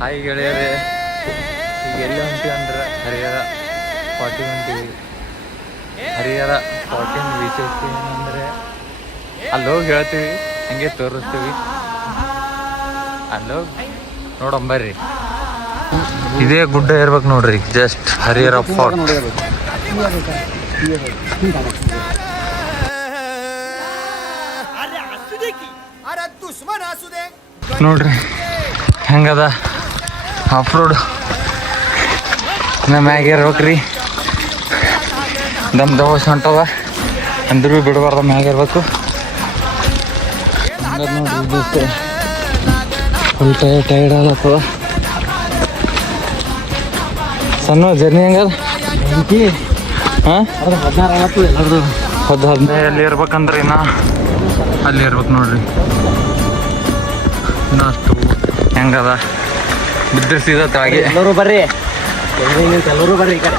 Hi ಗೆಳೆಯರೇ, ಈಗ ಎಲ್ಲಿ ಹೊಂಟಿವಿ ಅಂದ್ರೆ ಹರಿಹರ 40 ಹೊಂಟಿವಿ. ಹರಿಹರ 14 ಬೀಚಸ್ ಏನಂದರೆ ಅಲ್ಲಿ ಹೋಗಿ ಹೇಳ್ತೀವಿ, ಹಂಗೆ ತೋರಿಸ್ತೀವಿ. ಅಲ್ಲೋಗಿ ನೋಡಂಬರ್ರಿ. ಇದೇ ಗುಡ್ಡ ಇರ್ಬೇಕು ನೋಡ್ರಿ, ಜಸ್ಟ್ ಹರಿಹರ ಫೋರ್ಟ್ ನೋಡ್ರಿ ಹೆಂಗದ ಆಫ್ ರೋಡ್. ನಮ್ಮ ಮ್ಯಾಗೆ ಇರ್ಬೇಕ್ರಿ, ದಮ್ ದವಸ್ ಹೊಂಟವ ಅಂದ್ರೂ ಬಿಡಬಾರ್ದು, ಮ್ಯಾಗ ಇರ್ಬೇಕು. ನೋಡ್ರಿ ಫುಲ್ ಟೈರ್ಡ್ ಆಗತ್ತವ. ಸಣ್ಣ ಜರ್ನಿ ಹೆಂಗದ? ಹಾಂ 15 ಅಲ್ಲಿ ಇರ್ಬೇಕಂದ್ರೆ ಇನ್ನ ಅಲ್ಲಿ ಇರ್ಬೇಕು ನೋಡ್ರಿ. ಇನ್ನು ಅಷ್ಟು ಹೆಂಗದ ಬಿದ್ದರೆ ಸೀದಾ ತಾಗಿ. ಎಲ್ಲರೂ ಬರ್ರಿ, ಎಲ್ಲರೂ ಬರ್ರಿ. ಈ ಕಡೆ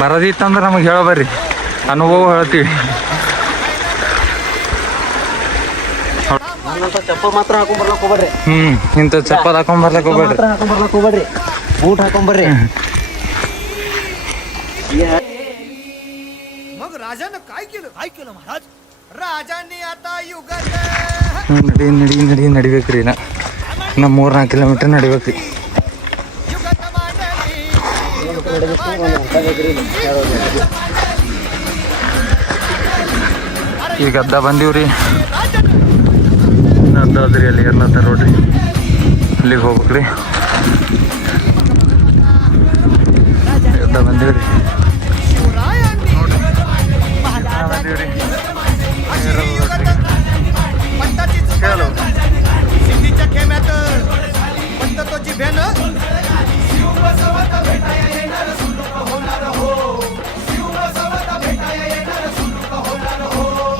ಬರೋದಿತ್ತಂದ್ರೆ ನಮಗೆ ಹೇಳೋ ಬರ್ರಿ, ಅನುಭವ ಹೇಳ್ತೀವಿ. ಚಪ್ಪಲ್ ಮಾತ್ರ ಹಾಕೊಂಡ್ಬರ್ಲಕ್ ಹೋಗ್ಬೇಡ್ರಿ. ಇಂಥ ಚಪ್ಪಲ್ ಹಾಕೊಂಡ್ಬರ್ಲಕ್ ಹೋಗ್ಬೇಡ್ರಿ, ಬೂಟ್ ಹಾಕೊಂಡ್ಬರ್ರಿ. मग राजानं काय केलं महाराज? राजाने आता ನಡಿಬೇಕ್ರಿ. ಇನ್ನು 3-4 ಕಿಲೋಮೀಟರ್ ನಡಿಬೇಕ್ರಿ. ಈಗ ಅದ್ದ ಬಂದೀವ್ರಿ, ಅದ್ದ ಅದ್ರಿ ಅಲ್ಲಿ ಇರ್ಲತ್ತಾರ ನೋಡ್ರಿ, ಅಲ್ಲಿಗೆ ಹೋಗ್ಬೇಕ್ರಿ. ಅದ್ದ ಬಂದೀವ್ರಿ, सिद्धीच्या खेम्यात पंत तो जिभ्यानं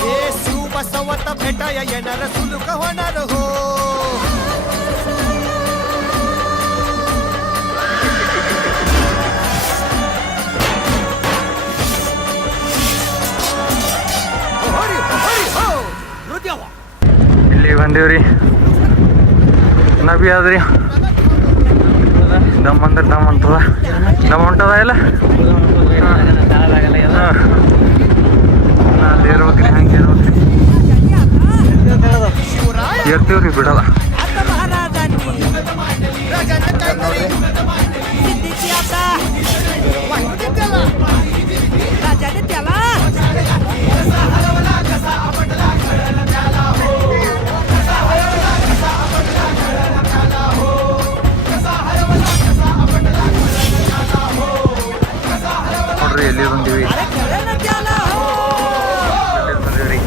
हे शिव बसवत भेटाया येणार सुलूक होणार हो. ಇಲ್ಲಿ ಬಂದೀವ್ರಿ, ನಬಿ ಆದ್ರಿ. ದಮ್ ಅಂದ್ರೆ ದಮ್ ಅಂತದ, ದಮ್ ಹೊಂಟದ ಇಲ್ಲ ಅಲ್ಲಿ ಇರ್ಬೇಕ್ರಿ, ಹಂಗೆ ಇರ್ಬೇಕ್ರಿ. ಇರ್ತೀವ್ರಿ, ಬಿಡಲ್ಲ. ನೋಡ್ರಿ ಎಲ್ಲಿ ಬಂದೀವಿ, ಬಂದೀವ್ರಿ.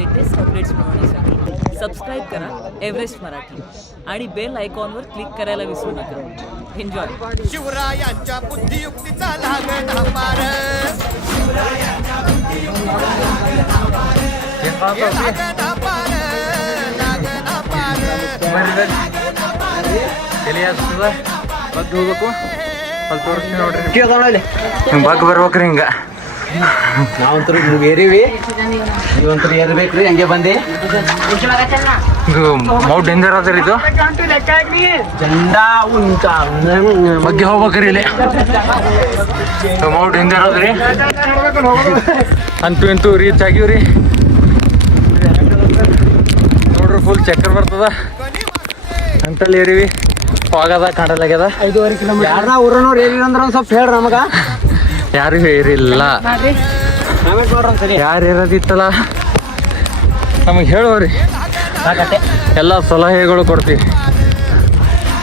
लेटेस्ट अपडेट्स मिळवण्यासाठी सबस्क्राईब करा एव्हरेस्ट मराठी आणि बेल आयकॉनवर क्लिक करायला विसरू नका. एन्जॉय. शिवरायांच्या बुद्धियुक्तीचा लागण पार, ಎಲ್ಲಿ ಆಗ್ತದ ಬಗ್ಗಿ ಹೋಗ್ಬೇಕು, ಅಲ್ಲಿ ತೋರಿಸ್ತೀನಿ ನೋಡ್ರಿ. ಹಿಂಗೆ ಬಗ್ಗಿ ಬರ್ಬೇಕ್ರಿ. ಹಿಂಗೆ ನಾವಂತರೂ ಏರಿವಿ, ನೀವಂತರೂ ಏರ್ಬೇಕ್ರಿ. ಹಂಗೆ ಬಂದೆ. ಇದು ಮೌಂಟ್ ಡೇಂಜರ್ ಅದ ರೀ, ಇದು ಜಂಡಾ ಉಂಟ ಬಗ್ಗೆ ಹೋಗ್ಬೇಕ್ರಿ. ಇಲ್ಲಿ ಮೌಂಟ್ ಡೇಂಜರ್ ಅದ್ರಿ, ಅಂತೂ ರೀಚ್ ಆಗಿವ್ರಿ. ನೋಡ್ರಿ ಫುಲ್ ಚಕ್ಕರ್ ಬರ್ತದ ಅಂತಲ್ಲಿ ಏರಿವಿ. ಹೋಗದ ಕಾಣಲಾಗ್ಯದ. 5.5 ಕಿಲೋಮೀಟರ್. ಯಾರನ್ನ ಊರನವ್ರು ಏರಿರಿ ಅಂದ್ರೆ ಒಂದು ಸ್ವಲ್ಪ ಹೇಳ್ರಿ ನಮಗ. ಯಾರು ಏರಿಲ್ಲ, ಯಾರು ಇರೋದಿತ್ತಲ್ಲ ನಮಗೆ ಹೇಳೋರಿ, ಎಲ್ಲ ಸಲಹೆಗಳು ಕೊಡ್ತೀವಿ.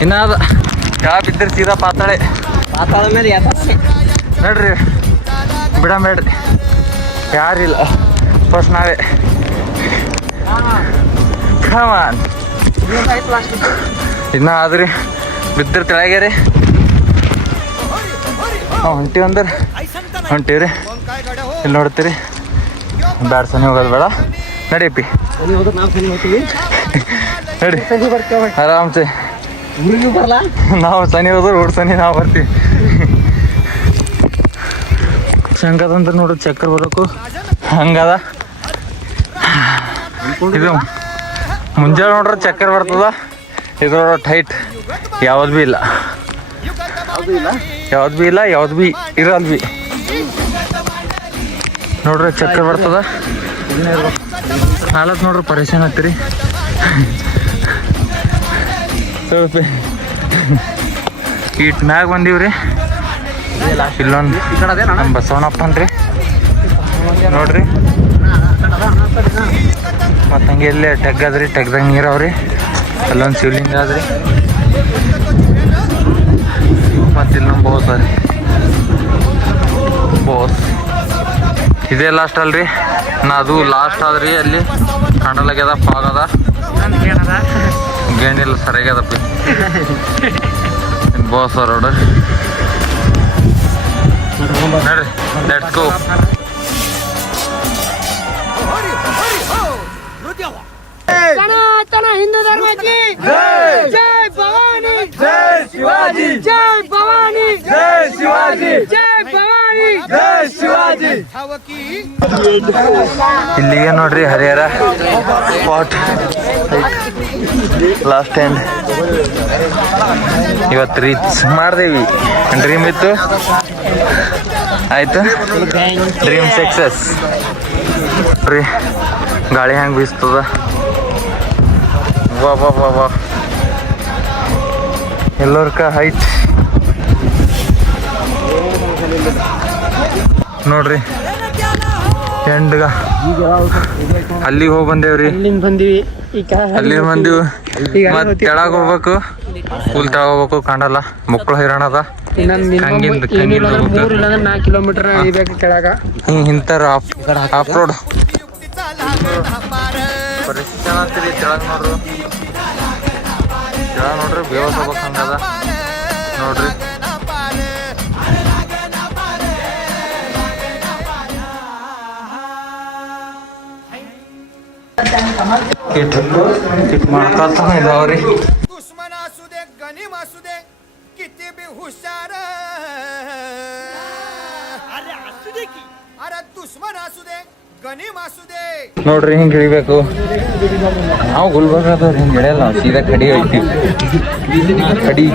ಇನ್ನಾದ ಯಾವ ಬಿದ್ದರೆ ಸೀದಾ ಪಾತಾಳೆ ಮೇಲೆ ನೋಡ್ರಿ, ಬಿಡಬೇಡ್ರಿ. ಯಾರಿಲ್ಲ, ಫಸ್ಟ್ ನಾವೇ. ಕಮಾನ್. ಇನ್ನ ಆದ್ರಿ ಬಿದ್ದರೆ ತೆಳಗ್ಯಾರಿ. ಹೊಂಟಿವಿ ಅಂದ್ರೆ ಹೊಂಟಿವ್ರಿ. ಇಲ್ಲಿ ನೋಡ್ತೀರಿ, ಬ್ಯಾಡ್ಸನೆ ಹೋಗೋದು ಬೇಡ, ನಡೀಪಿ ನಡಿ ಆರಾಮ್ಸೆ. ನಾವು ಸನಿ ಹೋದ್ರೆ ಊಟ ಸನಿ ನಾವು ಬರ್ತೀವಿ. ಹಂಗದಂದ್ರೆ ನೋಡೋದು ಚಕ್ಕರ್ ಬರೋಕು ಹಂಗದ. ಇದು ಮುಂಜಾನೆ ನೋಡ್ರೆ ಚಕ್ಕರ್ ಬರ್ತದ, ಇದ್ರೊಳ ಟೈಟ್ ಯಾವ್ದು ಭೀ ಇಲ್ಲ, ಯಾವ್ದು ಭೀ ಇರಲ್ ಭೀ ನೋಡ್ರಿ ಚಕ್ಕರ್ ಬರ್ತದ. ಹಾಲತ್ ನೋಡ್ರಿ ಪರೇಶಾನ್ ಹತ್ತಿರಿ. ಈಟ್ ಮ್ಯಾಗ ಬಂದೀವ್ರಿ. ಇಲ್ಲೊಂದು ನಮ್ಮ ಬಸವಣ್ಣಪ್ಪ ಅನ್ರಿ ನೋಡ್ರಿ. ಮತ್ತು ಹಂಗೆ ಎಲ್ಲೇ ಟೆಗ್ ಅದ್ರಿ, ಟೆಗ್ದಾಗ ನೀರು ಅವ್ರಿ. ಅಲ್ಲೊಂದು ಶಿವಲಿಂಗ ಅದ್ರಿ. ಮತ್ತು ಇಲ್ಲೊಂದು ಬೋಸ್ ಅದ್ರಿ, ಬೋಸ್. ಇದೇ ಲಾಸ್ಟ್ ಅಲ್ರಿ, ನಾ ಅದು ಲಾಸ್ಟ್ ಆದ್ರಿ. ಅಲ್ಲಿ ಕಾಣಲಾಗ್ಯದ, ಫಾಗ್ ಅದ, ಗೇಣಿಲ್ಲ ಸರಿಯಾಗ್ಯದಪ್ಪ. ಬೋಸ್ ರೋಡ್ ನೋಡ್ರಿ. Let's go. सनातन हिंदू धर्माची जय भवानी, जय शिवाजी, जय भवानी, जय शिवाजी, जय भवानी, जय शिवाजी. ಇಲ್ಲಿಗೆ ನೋಡ್ರಿ ಹರಿಹರ ಸ್ಪಾಟ್ ಲಾಸ್ಟ್ ಟೈಮ್. ಇವತ್ತು ರೀಚ್ ಮಾಡ್ದೇವಿ. ಡ್ರೀಮ್ ಇತ್ತು, ಆಯ್ತು, ಡ್ರೀಮ್ ಸಕ್ಸಸ್ ರೀ. ಗಾಳಿ ಹೆಂಗೆ ಬೀಸ್ತದ, ವಾ ವಾ ವಾ ವಾ. ಎಲ್ಲರ್ಕ ಹೈಟ್ ನೋಡ್ರಿ. ಎಂಡ್ಗ ಅಲ್ಲಿಗೆ ಹೋಗಿ ಬಂದೇವ್ರಿ. ಅಲ್ಲಿ ಬಂದೀವಿ. ಮತ್ತೆ ಕೆಳಗೆ ಹೋಗ್ಬೇಕು, ಫುಲ್ ತೆಳಗ್ ಹೋಗ್ಬೇಕು. ಕಾಣಲ್ಲ, ಮಕ್ಕಳು ಹೈರಾಣ ಅದ. ಹಂಗಿಂದ 4 ಕಿಲೋಮೀಟರ್ ಇಂಥರ ಆಫ್ ರೋಡ್ ಪರಿಸ್ಥಿತಿ ಅಂತೀರಿ. ತೆಳಗ್ ನೋಡ್ರಿ, ತೆಳಗ್ ನೋಡ್ರಿ, ಬೇವಸ್ ಹೋಗ್ಬೇಕು ಹಂಗದ ನೋಡ್ರಿ. किट ಮಾಡ್ಕೊಳ್ತಾ ಇದಾವ್ರಿ. दुश्मन असू दे, गनीम असू दे, किती बी हुशार. अरे असू दे की, अरे दुश्मन असू दे, गनीम असू दे. ನೋಡ್ರಿ ಹಿಂಗೆ ಇಳಿಬೇಕು ನಾವು. ಗುಲ್ಬರ್ಗದವ್ರು ಹಿಂಗೆ ಇಳಿಯಲ್ಲ, ನಾವು ಸೀದಾ ಕಡಿ ಐತಿ. ಕಡಿ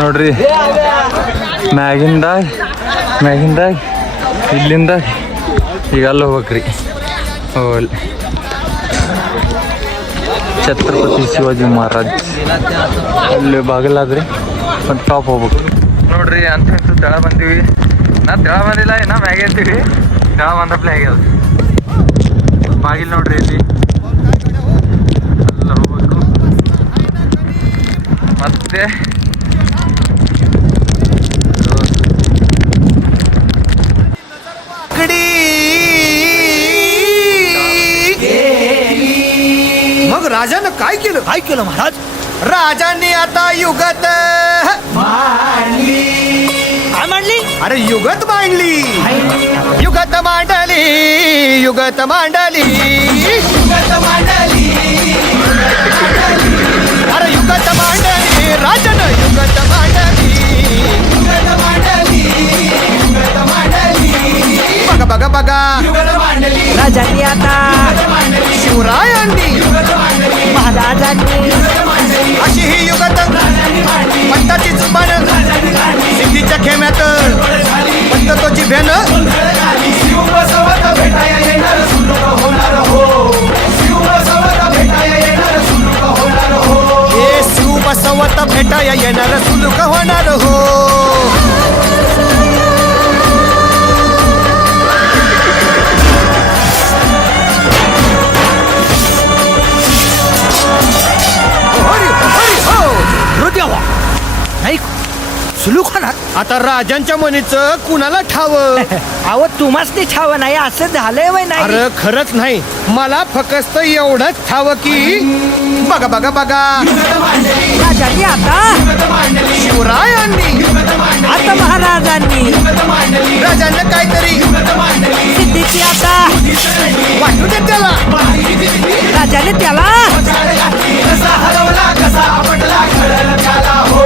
ನೋಡ್ರಿ. ಮ್ಯಾಗಿಂದಾಗ ಇಲ್ಲಿಂದ ಈಗ ಅಲ್ಲಿ ಹೋಗ್ಬೇಕ್ರಿ. ಓಲ್ ಛತ್ರಪತಿ ಶಿವಾಜಿ ಮಹಾರಾಜ್ ಅಲ್ಲಿ ಬಾಗಿಲಾದ್ರಿ. ಒಂದು ಟಾಪ್ ಹೋಗ್ಬೇಕು ನೋಡ್ರಿ. ಅಂತ ತೆಳ ಬಂದೀವಿ. ನಾ ತೆಳ ಬಂದಿಲ್ಲ, ಇನ್ನೂ ಮ್ಯಾಗೆ ಇರ್ತೀವಿ. ತೆಳ ಬಂದಪ್ಲೆ ಆಗ್ಯದ. ಬಾಗಿಲು ನೋಡ್ರಿ, ಇಲ್ಲಿ ಅಲ್ಲ ಹೋಗ್ಬೇಕು. ಮತ್ತೆ मग राजानं काय केलं महाराज? राजांनी आता युगत मांडली. काय मांडली? अरे युगत मांडली, युगत मांडली, युगत मांडली, युगत मांडली. अरे युगत मांडली, राजानं युगत मांडली, युगत मांडली, युगत मांडली. बघा बघा बघा, राजांनी आता शिवरायांनी महाराजांनी अशी ही युगत पंताची जुबान सिद्धीच्या खेम्यात पंत तो जिभेनं हे शिव बसवत भेटाया येणार सुलूक होणार हो. नाही सुलूक होणार. आता राजांच्या मनीचं कुणाला ठावं? अहो तुम्हाच ते ठाव नाही, असं झालंय वय नाही. अरे खरंच नाही, मला फक्त एवढंच ठावं की बघा बघा बघा, राजांनी आता शिवरायांनी आता महाराजांनी राजांना काहीतरी सिद्धीची आता वाटू दे त्याला. राजाने त्याला कसा हरवला, कसा आपटला, कळलं त्याला हो.